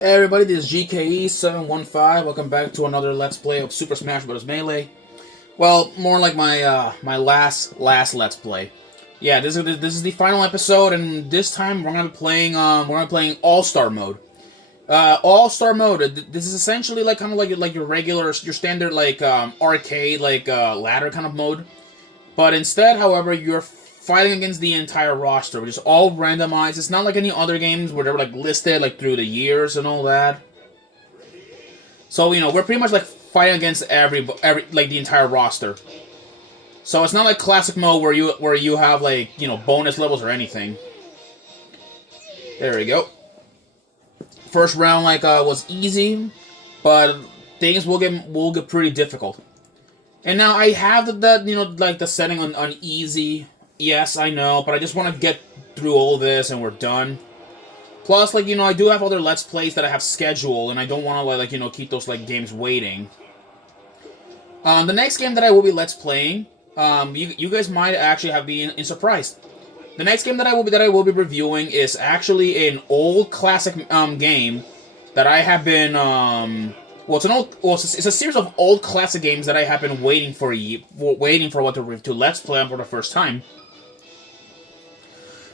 Hey everybody, this is GKE715. Welcome back to another Let's Play of Super Smash Bros. Melee. Well, more like my last Let's Play. Yeah, this is the final episode, and this time we're gonna be playing All Star mode. All Star mode. This is essentially like kind of like your regular, your standard arcade ladder kind of mode. But instead, however, you're fighting against the entire roster, which is all randomized. It's not like any other games where they're like listed like through the years and all that. So we're pretty much like fighting against every like the entire roster. So it's not like classic mode where you have like bonus levels or anything. There we go. First round was easy, but things will get pretty difficult. And now I have the setting on easy. Yes, I know, but I just want to get through all this and we're done. Plus, I do have other Let's Plays that I have scheduled, and I don't want to, keep those, games waiting. The next game that I will be Let's Playing, you guys might actually have been surprised. The next game that I will be reviewing is actually an old classic game that I have been it's a series of old classic games that I have been waiting for what to Let's Play on for the first time.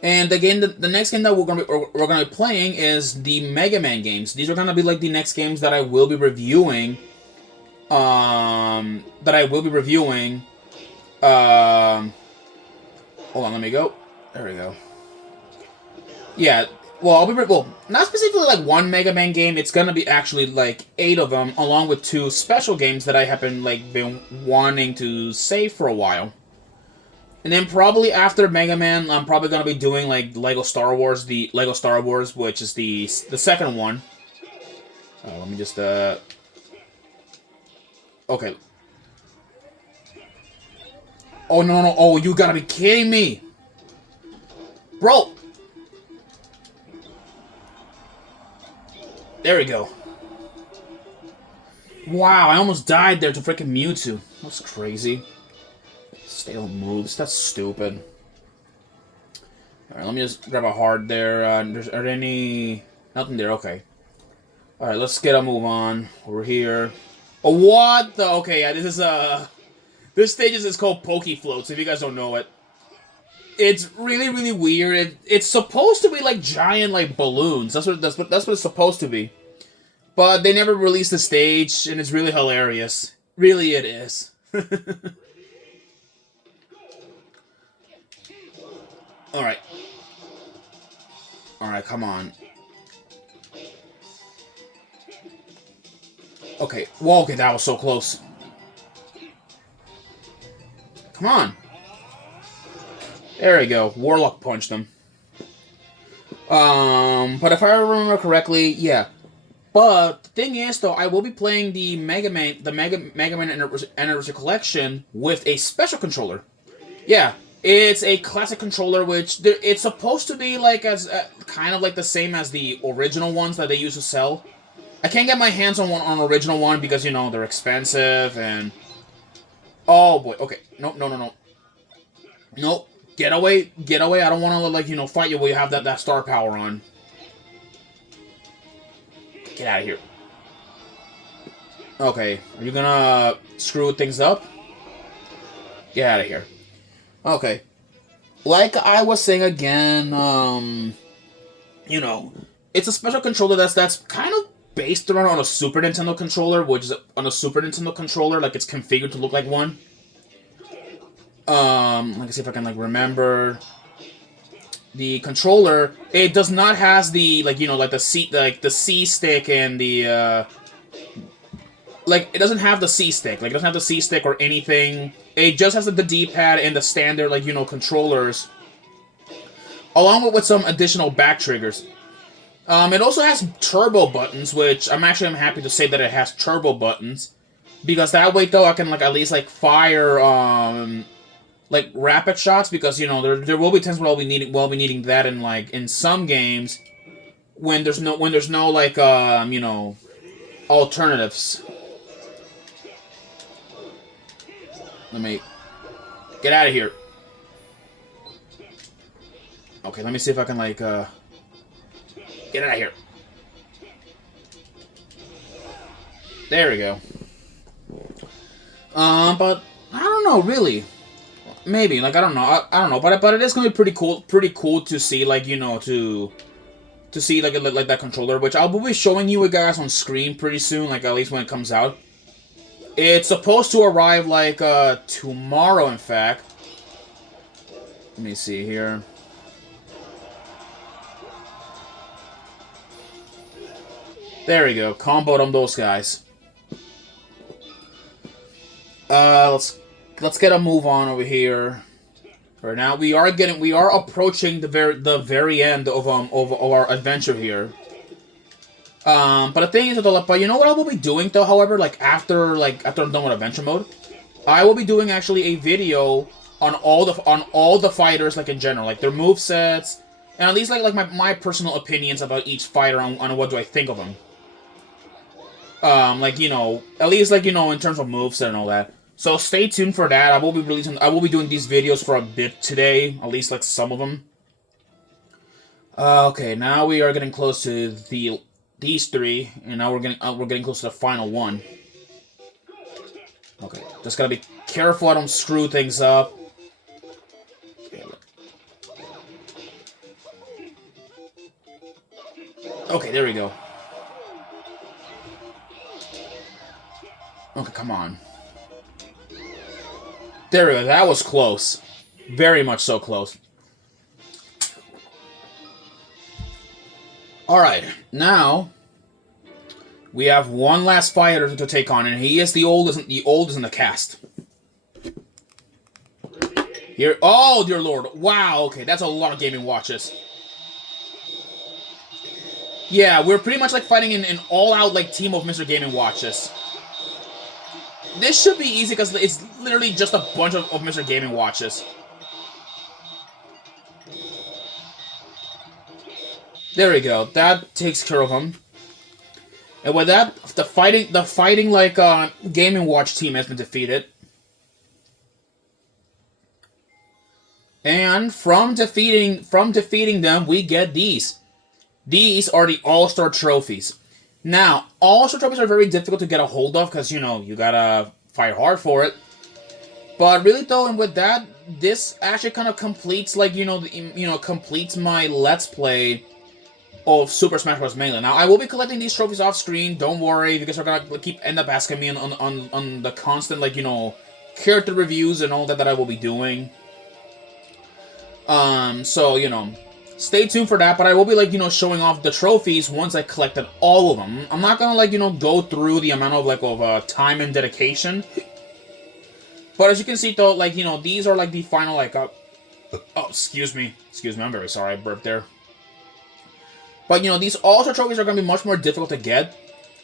And again, the next game that we're gonna be playing is the Mega Man games. These are gonna be like the next games that I will be reviewing. Hold on, let me go. There we go. Yeah. Well, not specifically like one Mega Man game. It's gonna be actually like 8 of them, along with 2 special games that I have been wanting to save for a while. And then probably after Mega Man, I'm probably gonna be doing like Lego Star Wars, which is the second one. Let me just okay. Oh no! Oh, you gotta be kidding me, bro! There we go. Wow, I almost died there to freaking Mewtwo. That's crazy. Stale moves. That's stupid. Alright, let me just grab a heart there. Are there any... Nothing there, okay. Alright, let's get a move on. Over here. Oh, what the... Okay, yeah, this is, This stage is called Poke Floats, if you guys don't know it. It's really, really weird. It's supposed to be like giant, like, balloons. That's what it's supposed to be. But they never released the stage, and it's really hilarious. Really, it is. Alright. Alright, come on. Okay. Whoa, okay, that was so close. Come on. There we go. Warlock punched him. But if I remember correctly, yeah. But the thing is, though, I will be playing the Mega Man Anniversary Collection with a special controller. Yeah, it's a classic controller, which it's supposed to be like kind of like the same as the original ones that they used to sell. I can't get my hands on an original one because they're expensive and. Oh boy. Okay. No. Nope. Get away. I don't want to fight you while you have that star power on. Get out of here. Okay. Are you gonna screw things up? Get out of here. Okay. Like I was saying again, it's a special controller that's kind of based around on a Super Nintendo controller, which is on a Super Nintendo controller, like it's configured to look like one. Let me see if I can remember. The controller, it does not has the the C stick and the it doesn't have the C stick. It doesn't have the C stick or anything. It just has the D-pad and the standard controllers, along with some additional back triggers. It also has turbo buttons, which I'm happy to say that it has turbo buttons, because that way though I can at least fire rapid shots, because there will be times where I'll be needing that in some games when there's no alternatives. Let me get out of here. Okay, let me see if I can get out of here. There we go. But I don't know, really. Maybe, like, I don't know. I don't know, but it is gonna be pretty cool to see, like, you know, to see like that controller, which I'll be showing you guys on screen pretty soon, like at least when it comes out. It's supposed to arrive like tomorrow, in fact. Let me see here. There we go. Comboed on those guys. Let's get a move on over here. Right now, we are approaching the very end of our adventure here. But the thing is, but you know what I will be doing though. However, after I'm done with adventure mode, I will be doing actually a video on all the fighters, like in general, like their movesets, and at least like my personal opinions about each fighter on what do I think of them. Like, you know, at least like, you know, in terms of moveset and all that. So stay tuned for that. I will be doing these videos for a bit today, at least like some of them. Okay, now we are getting close to these three, and now we're getting close to the final one. Okay, just gotta be careful I don't screw things up. Okay, there we go. Okay, come on. There we go. That was close. Very much so close. Alright, now we have one last fighter to take on, and he is the oldest in the cast. Here, oh dear lord! Wow, okay, that's a lot of gaming watches. Yeah, we're pretty much like fighting in an all-out like team of Mr. Gaming Watches. This should be easy because it's literally just a bunch of Mr. Gaming Watches. There we go. That takes care of him. And with that, the fighting like Gaming Watch team has been defeated. And from defeating them, we get these. These are the All-Star trophies. Now, All-Star trophies are very difficult to get a hold of because, you know, you gotta fight hard for it. But really though, and with that, this actually kind of completes, like, completes my Let's Play of Super Smash Bros. Melee. Now, I will be collecting these trophies off screen, don't worry, because they're gonna end up asking me on the constant, like, you know, character reviews and all that I will be doing. So, you know, stay tuned for that, but I will be, like, you know, showing off the trophies once I collected all of them. I'm not gonna, like, you know, go through the amount of, like, time and dedication. But as you can see, though, like, you know, these are, like, the final, like, oh, excuse me, I'm very sorry, I burped there. But, you know, these All-Star trophies are gonna be much more difficult to get.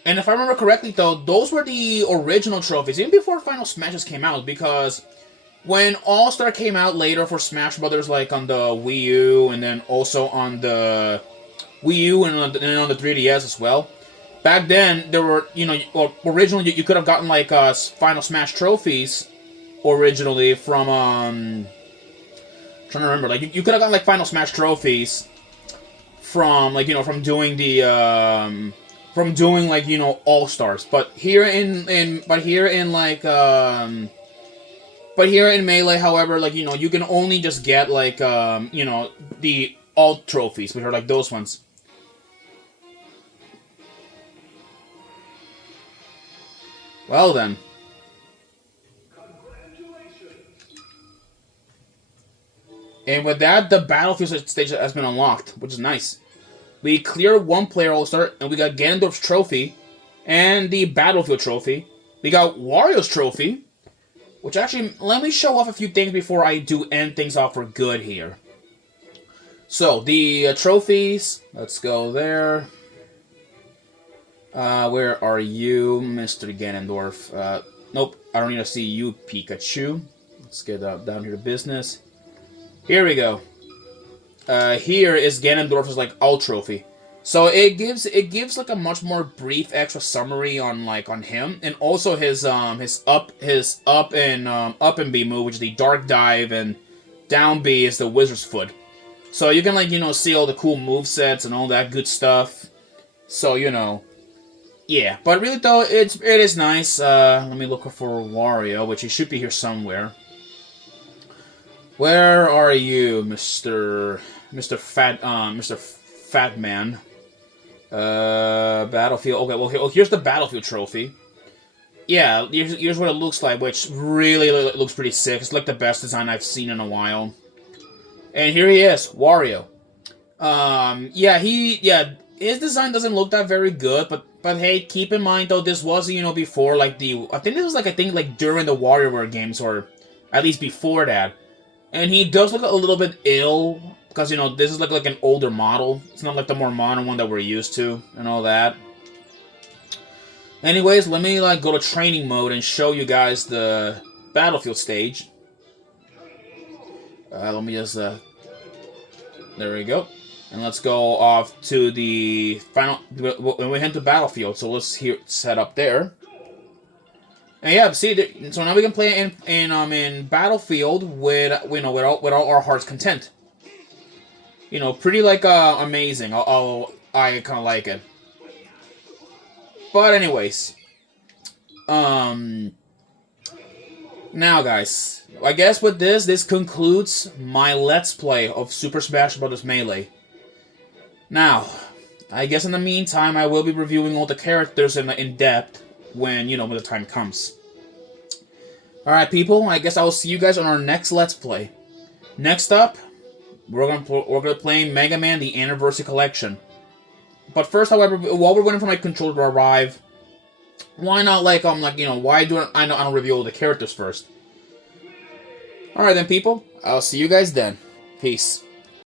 And if I remember correctly, though, those were the original trophies, even before Final Smashes came out, because when All-Star came out later for Smash Brothers, like on the Wii U, and then also on the Wii U and on the 3DS as well, back then, there were, you know, originally you could have gotten, like, Final Smash trophies originally from, trying to remember, like, you could have gotten, like, Final Smash trophies from, like, you know, from doing like, you know, All-Stars. But here in Melee, however, like, you know, you can only just get, like, you know, the alt trophies, which are like those ones. Well then. And with that, the Battlefield stage has been unlocked, which is nice. We cleared one player All-Star, and we got Ganondorf's trophy, and the Battlefield trophy. We got Wario's trophy, which actually, let me show off a few things before I do end things off for good here. So, the trophies, let's go there. Where are you, Mr. Ganondorf? Nope, I don't need to see you, Pikachu. Let's get down here to business. Here we go. Here is Ganondorf's, like, alt trophy. So it gives like a much more brief extra summary on him, and also his up and B move, which is the Dark Dive, and down B is the Wizard's Foot. So you can, like, you know, see all the cool movesets and all that good stuff. So, you know, Yeah, but really though, it is nice. Let me look for Wario, which he should be here somewhere. Where are you, Mr. Fat Man? Battlefield. Okay, well, here's the Battlefield trophy. Yeah, here's what it looks like, which really looks pretty sick. It's like the best design I've seen in a while. And here he is, Wario. Yeah, his design doesn't look that very good, but hey, keep in mind though, this was before like I think this was like during the WarioWare games, or at least before that. And he does look a little bit ill because this is like an older model. It's not like the more modern one that we're used to and all that. Anyways, let me like go to training mode and show you guys the Battlefield stage. Let me just there we go. And let's go off to the final. We head to Battlefield, so let's set up there. And yeah, see, so now we can play in Battlefield with with all our heart's content. Pretty like amazing. I kind of like it. But anyways, now guys, I guess with this concludes my Let's Play of Super Smash Bros. Melee. Now, I guess in the meantime, I will be reviewing all the characters in depth when the time comes. Alright, people, I guess I will see you guys on our next Let's Play. Next up, we're gonna play Mega Man: The Anniversary Collection. But first, however, while we're waiting for my controller to arrive, why not why do I don't review all the characters first? Alright then, people, I'll see you guys then. Peace.